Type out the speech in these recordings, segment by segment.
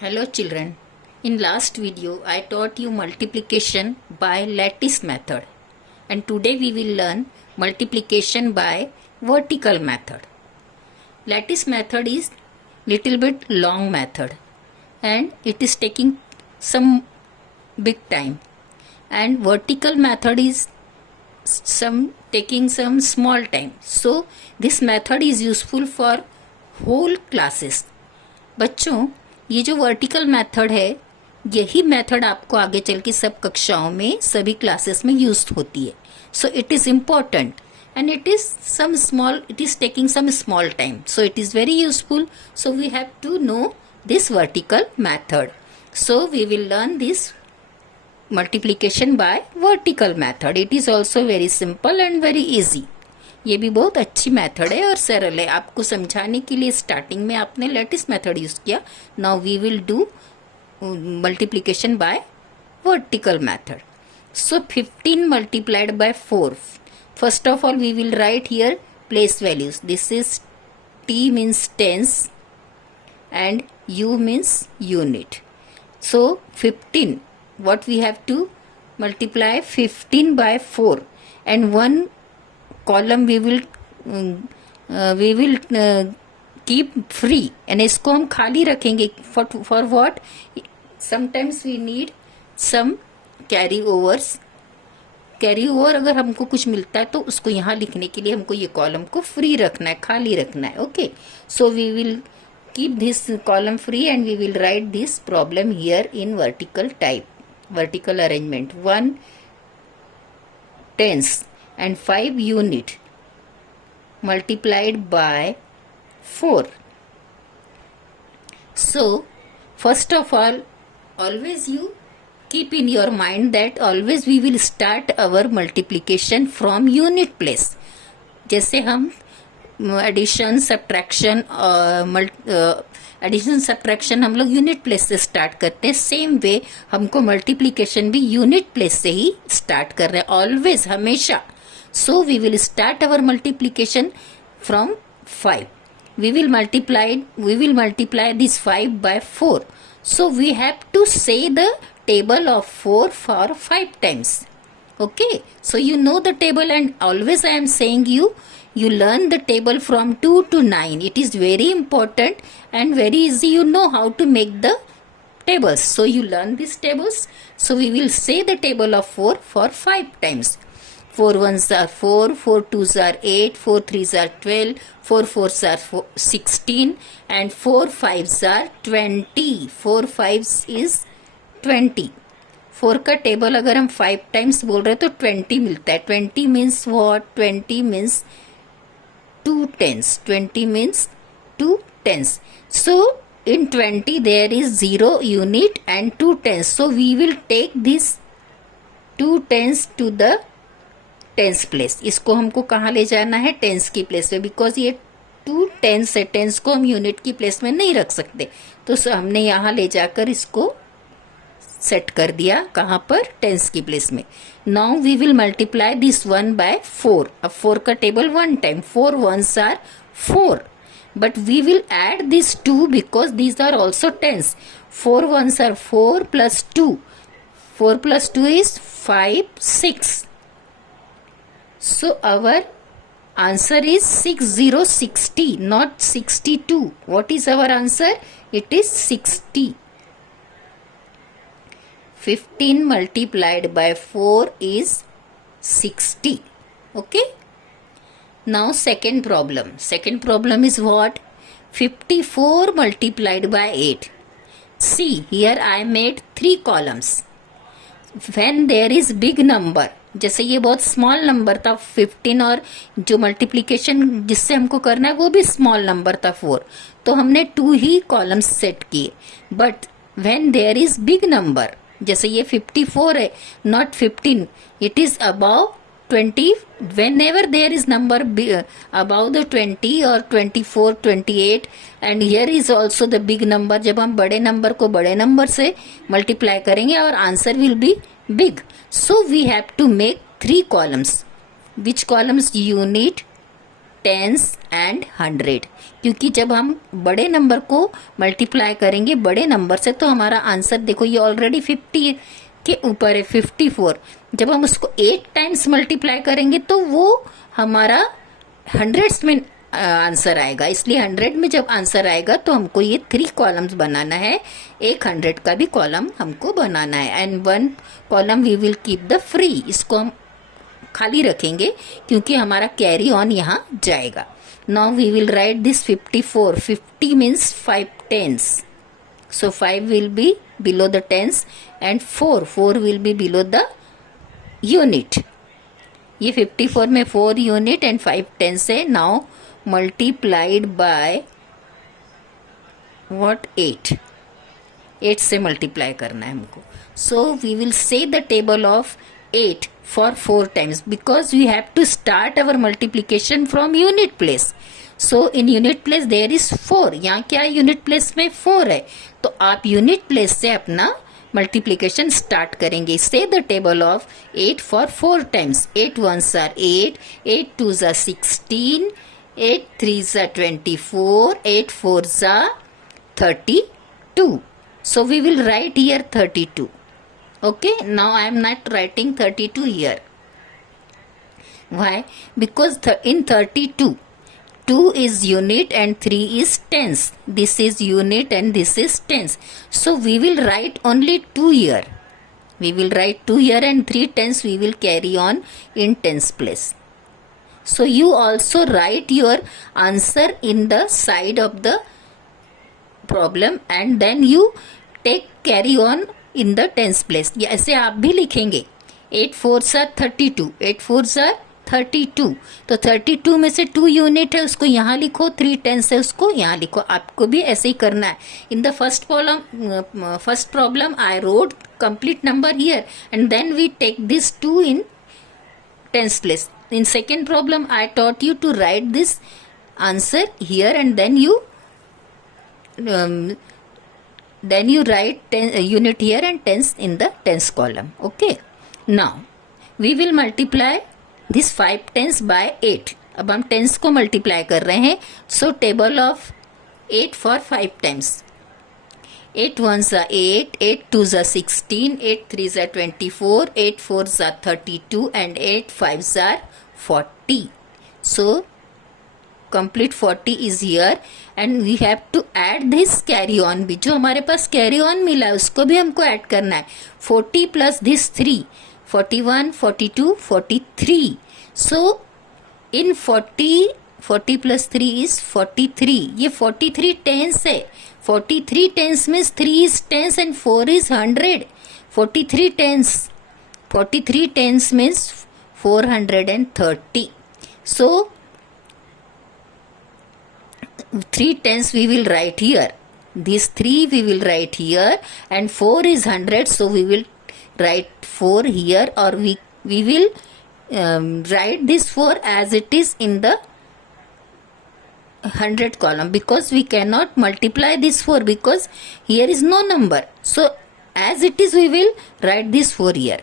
Hello children. In last video I taught you multiplication by lattice method, and today we will learn multiplication by vertical method. Lattice method is little bit long method and it is taking some big time, and vertical method is taking some small time. So this method is useful for whole classes. बच्चों, ये जो vertical method है, यही मेथड आपको आगे चल के सब कक्षाओं में सभी क्लासेस में यूज होती है. सो it is important and it is taking some small time, so it is very useful. So we have to know this vertical method. So we will learn this multiplication by vertical method. It is also very simple and very easy. ये भी बहुत अच्छी मेथड है और सरल है. आपको समझाने के लिए स्टार्टिंग में आपने लेटिस मेथड यूज किया. Now we will do multiplication by vertical method. So 15 multiplied by 4. First of all we will write here place values. This is T means tens and u means unit. So 15, what we have to multiply 15 by 4, and one column we will keep free, and इसको हम खाली रखेंगे. for what? Sometimes we need some carry overs. Carry over अगर हमको कुछ मिलता है तो उसको यहाँ लिखने के लिए हमको ये कॉलम को फ्री रखना है, खाली रखना है. Okay, so we will keep this column free and we will write this problem here in vertical type, vertical arrangement. 1 tens and 5 unit multiplied by 4. So first of all, always you keep in your mind that always we will start our multiplication from unit place. जैसे हम addition subtraction हम लोग unit place से स्टार्ट करते हैं, same way हमको मल्टीप्लिकेशन भी unit place से ही स्टार्ट कर रहे हैं, ऑलवेज, हमेशा. So we will start our multiplication from 5. We will multiply this 5 by 4. So we have to say the table of 4 for 5 times. Okay, so you know the table, and always I am saying you learn the table from 2 to 9. It is very important and very easy. You know how to make the tables, so you learn these tables. So we will say the table of 4 for 5 times. 4 ones are 4, 4 twos are 8, 4 threes are 12, 4 fours are 16, and 4 fives are 20. 4 fives is 20. 4 का टेबल अगर हम 5 टाइम्स बोल रहे तो 20 मिलता है. 20 means what? 20 मीन्स 2 tens. 20 means 2 tens. So in 20 there is 0 unit and 2 tens. So we will take this 2 tens to the tens place. इसको हमको कहाँ ले जाना है? टेंस की प्लेस में, बिकॉज ये 2 tens है. टेंस को हम यूनिट की प्लेस में नहीं रख सकते, तो हमने यहाँ ले जाकर इसको सेट कर दिया. कहाँ पर? टेंस की प्लेस में. Now we will multiply this 1 by 4. अब 4 का table 1 time. 4 ones are 4, but we will add this 2 because these are also tens. 4 ones are 4 plus 2. 4 plus 2 is 5, 6. So our answer is 60, not 62. What is our answer? It is 60. 15 multiplied by 4 is 60. Okay. Now second problem. Second problem is what? 54 multiplied by 8. See, here I made 3 columns. When there is big number, जैसे ये बहुत small number था 15, और जो मल्टीप्लिकेशन जिससे हमको करना है वो भी स्मॉल नंबर था 4, तो हमने 2 ही कॉलम्स सेट किए. But when there is big number, जैसे ये 54 है, not 15, it is about 20. whenever there is number above the 20 or 24, 28, and here is also the big number. जब हम बड़े नंबर को बड़े नंबर से मल्टीप्लाई करेंगे और answer will be big. So we have to make 3 columns. Which columns? Unit, tens and 100, क्योंकि जब हम बड़े नंबर को मल्टीप्लाई करेंगे बड़े नंबर से तो हमारा आंसर देखो ये ऑलरेडी 50 के ऊपर है, 54। जब हम उसको 8 टाइम्स मल्टीप्लाई करेंगे तो वो हमारा हंड्रेड्स में आंसर आएगा। इसलिए 100 में जब आंसर आएगा तो हमको ये 3 कॉलम्स बनाना है, एक 100 का भी कॉलम हमको बनाना है, and 1 column we will keep the free, इसको हम खाली रखेंगे क्योंकि हमारा कैरी ऑन यहाँ जाएगा। Now we will write this 54, 50 means 5 tens, so 5 will be below the tens and 4 will be below the unit। ये 54 में 4 यूनिट एंड 5 टेंस है। नाउ मल्टीप्लाइड बाय व्हाट 8 से मल्टीप्लाई करना है हमको। So we will say the table of 8 for 4 times because we have to start our multiplication from unit place। so in unit place there is 4, यहाँ क्या unit place में 4 है, तो आप unit place से अपना multiplication start करेंगे। say the table of 8 for 4 times। 8 ones are 8, 8 twos are 16, 8 threes are 24, 8 fours are 32। so we will write here 32। okay, now I am not writing 32 here। why? because in 32 2 is unit and 3 is tens, this is unit and this is tens, so we will write only 2 here, we will write 2 here and 3 tens we will carry on in tens place। so you also write your answer in the side of the problem and then you take carry on in the tens place। ऐसे आप भी लिखेंगे 8 fours are 32, 8 fours are 32, तो 32 में से 2 यूनिट है उसको यहाँ लिखो, 3 टेंस है उसको यहाँ लिखो। आपको भी ऐसे ही करना है। In the first problem I wrote complete number here and then we take this 2 in tens place. In second problem I taught you to write this answer here and then you write unit here and tens in the tens column। okay, now we will multiply this 5 tens by 8। अब हम tens को multiply कर रहे हैं, so table of 8 for 5 times। 8 ones are 8, 8 twos are 16, 8 threes are 24, 8 fours are 32 and 8 fives are 40। so complete 40 is here and we have to add this carry on भी, जो हमारे पास carry on मिला है उसको भी हमको ऐड करना है। 40 plus this 3, 41, 42, 43। so in 40 plus 3 is 43। ये 43 tens है, 43 tens means 3 is tens and 4 is 100। 43 tens means 430। so 3 tens we will write here, these 3 we will write here and 4 is 100, so we will write 4 here, or we will write this 4 as it is in the 100 column because we cannot multiply this 4 because here is no number, so as it is we will write this 4 here।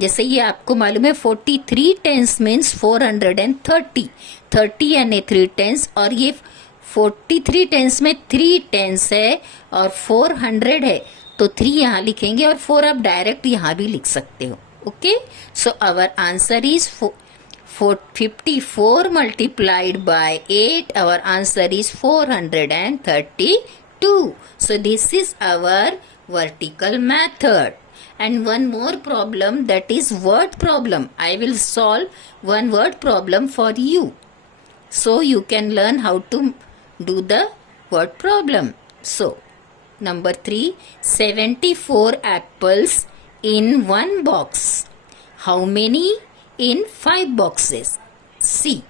जैसे ये आपको मालूम है 43 tense means 430, 30 यानी 3 टेंस, और ये 43 टेंस में 3 टेंस है और 400 है तो 3 यहाँ लिखेंगे और 4 आप डायरेक्ट यहाँ भी लिख सकते हो। Okay, so our answer is 54 multiplied by 8, our answer is 432। so this is our vertical method। and one more problem, that is word problem। I will solve one word problem for you so you can learn how to do the word problem। so number 3, 74 apples in one box, how many in 5 boxes? C,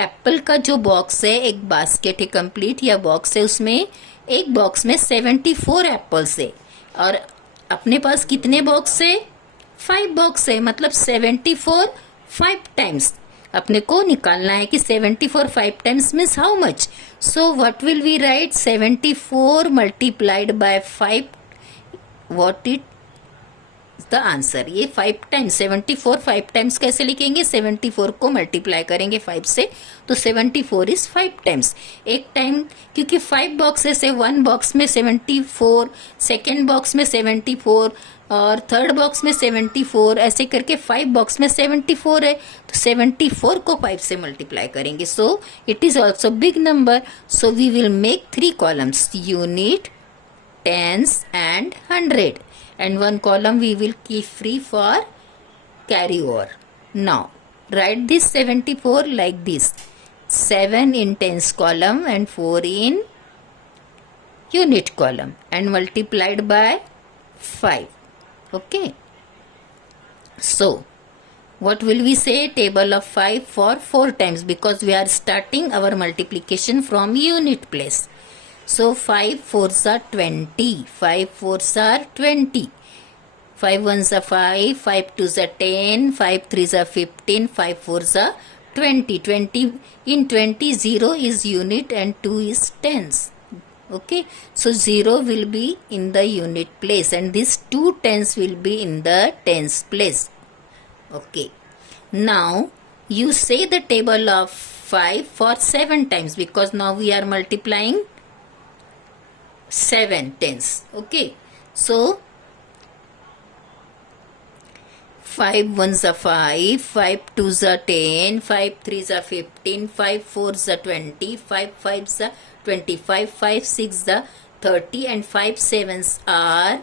Apple का जो बॉक्स है, एक बास्केट है कंप्लीट या बॉक्स है, उसमें एक बॉक्स में 74 एप्पल्स है और अपने पास कितने बॉक्स है? 5 बॉक्स है, मतलब 74 5 टाइम्स अपने को निकालना है कि 74 5 times means how much. So what will we write? 74 multiplied by 5, what it the answer. ये 5 टाइम्स 74 5 टाइम्स कैसे लिखेंगे, 74 को मल्टीप्लाई करेंगे 5 से, तो 74 इज 5 टाइम्स। एक टाइम, क्योंकि 5 बॉक्सेस है, 1 बॉक्स में 74, सेकेंड बॉक्स में 74 और थर्ड बॉक्स में 74, ऐसे करके 5 बॉक्स में 74 है, तो 74 को 5 से मल्टीप्लाई करेंगे। So it is also big number, so we will make 3 columns, unit, tens and 100, and 1 column we will keep free for carry over. Now write this 74 like this, 7 in tens column and 4 in unit column, and multiplied by 5. Okay, so what will we say, table of 5 for 4 times, because we are starting our multiplication from unit place. So 5 4s are 20, 5 4s are 20, 5 1s are 5, 5 2s are 10, 5 3s are 15, 5 4s are 20. 20 in 20, 0 is unit and 2 is tens. Okay, so 0 will be in the unit place and these 2 tens will be in the tens place. Okay, now you say the table of 5 for 7 times, because now we are multiplying 7 tens. Okay, so 5 1s are 5, 5 2s are 10, 5 3s are 15, 5 4s are 20, 5 5s are 25, 5 6s are 30, and 5 7s are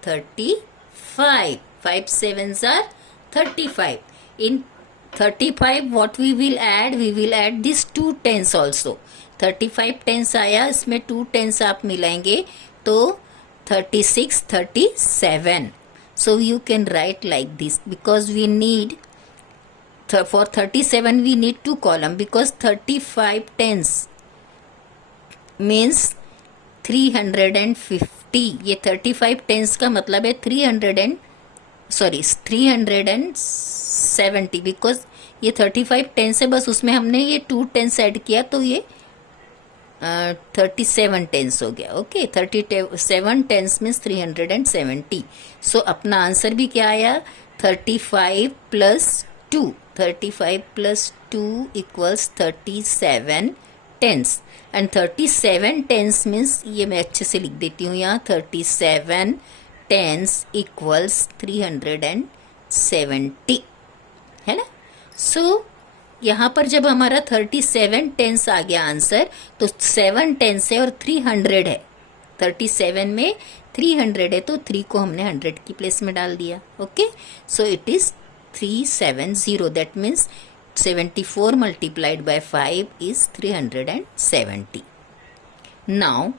35. 5 7s are 35. In 35 what we will add, we will add this 2 tens also. 35 टेंस आया, इसमें 2 टेंस आप मिलाएंगे तो 36 37. So you can write like this, because we need for 37 we need 2 column, because 35 tens means 350. ये 35 टेंस का मतलब है 370, बिकॉज ये 35 टेंस है, बस उसमें हमने ये 2 टेंस ऐड किया तो ये 37 टेंस हो गया. ओके, 37 टेंस मीन्स 370. सो अपना आंसर भी क्या आया, 35 plus 2. 35 plus 2 equals 37 tens. And 37 tens means, ये मैं अच्छे से लिख देती हूँ यहाँ, 37 टेंस इक्वल्स 370, है ना. सो यहाँ पर जब हमारा 37 टेंस आ गया आंसर, तो 7 टेंस है और 300 है. 37 में 300 है तो 3 को हमने 100 की प्लेस में डाल दिया. ओके, सो it is 370. That means 74 multiplied by 5 इज 370. Now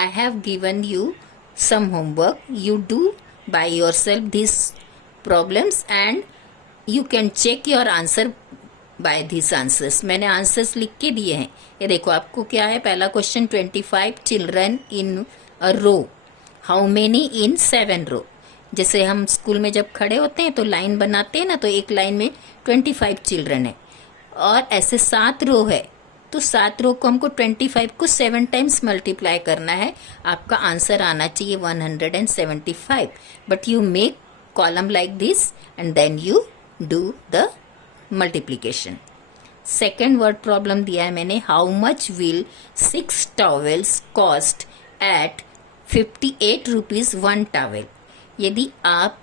I have given you some homework. You do by yourself these problems and you can check your answer by these answers. मैंने आंसर्स लिख के दिए हैं. ये देखो आपको क्या है. पहला question, 25 children in a row, how many in 7 row. जैसे हम स्कूल में जब खड़े होते हैं तो लाइन बनाते हैं ना, तो एक लाइन में 25 चिल्ड्रन है और ऐसे 7 रो है, तो 7 रो को हमको 25 को 7 टाइम्स मल्टीप्लाई करना है. आपका आंसर आना चाहिए 175. But you make column like this and then you do the multiplication. Second word problem दिया है मैंने, how much will 6 towels cost at 58 rupees 1 towel. यदि आप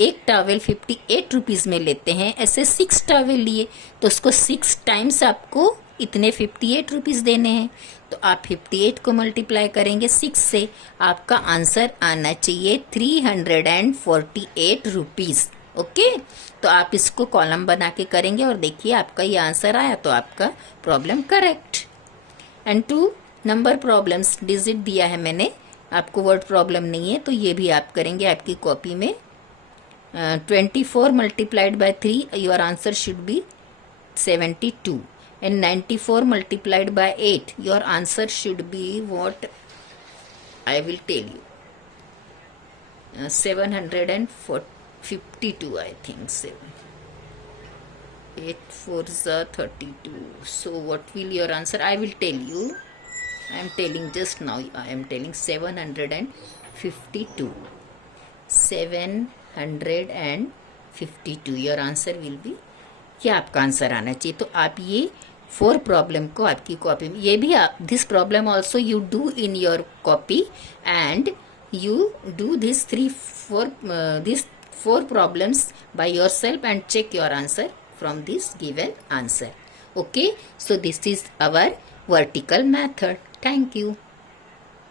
एक टॉवेल 58 रुपीज़ में लेते हैं, ऐसे 6 टॉवेल लिए तो उसको 6 टाइम्स आपको इतने 58 रुपीज़ देने हैं. तो आप 58 को मल्टीप्लाई करेंगे 6 से, आपका आंसर आना चाहिए 348 रुपीज़. ओके, तो आप इसको कॉलम बना के करेंगे और देखिए आपका ये आंसर आया, तो आपका problem correct. And 2 number problems digit दिया है मैंने, आपको वर्ड प्रॉब्लम नहीं है तो ये भी आप करेंगे आपकी कॉपी में. 24 multiplied by 3, your answer should be 72. And 94 multiplied by 8, your answer should be what? I will tell you. 752, I think. 8 4s are 32. So what will your answer? I will tell you. I am telling just now. I am telling 752. 52. 752. Your answer will B, क्या आपका आंसर आना चाहिए। तो आप ये 4 प्रॉब्लम को आपकी कॉपी में, ये भी आप, this problem also you do in your copy and you do these 4 problems by yourself and check your answer from this given answer. Okay, so this is our vertical method. Thank you.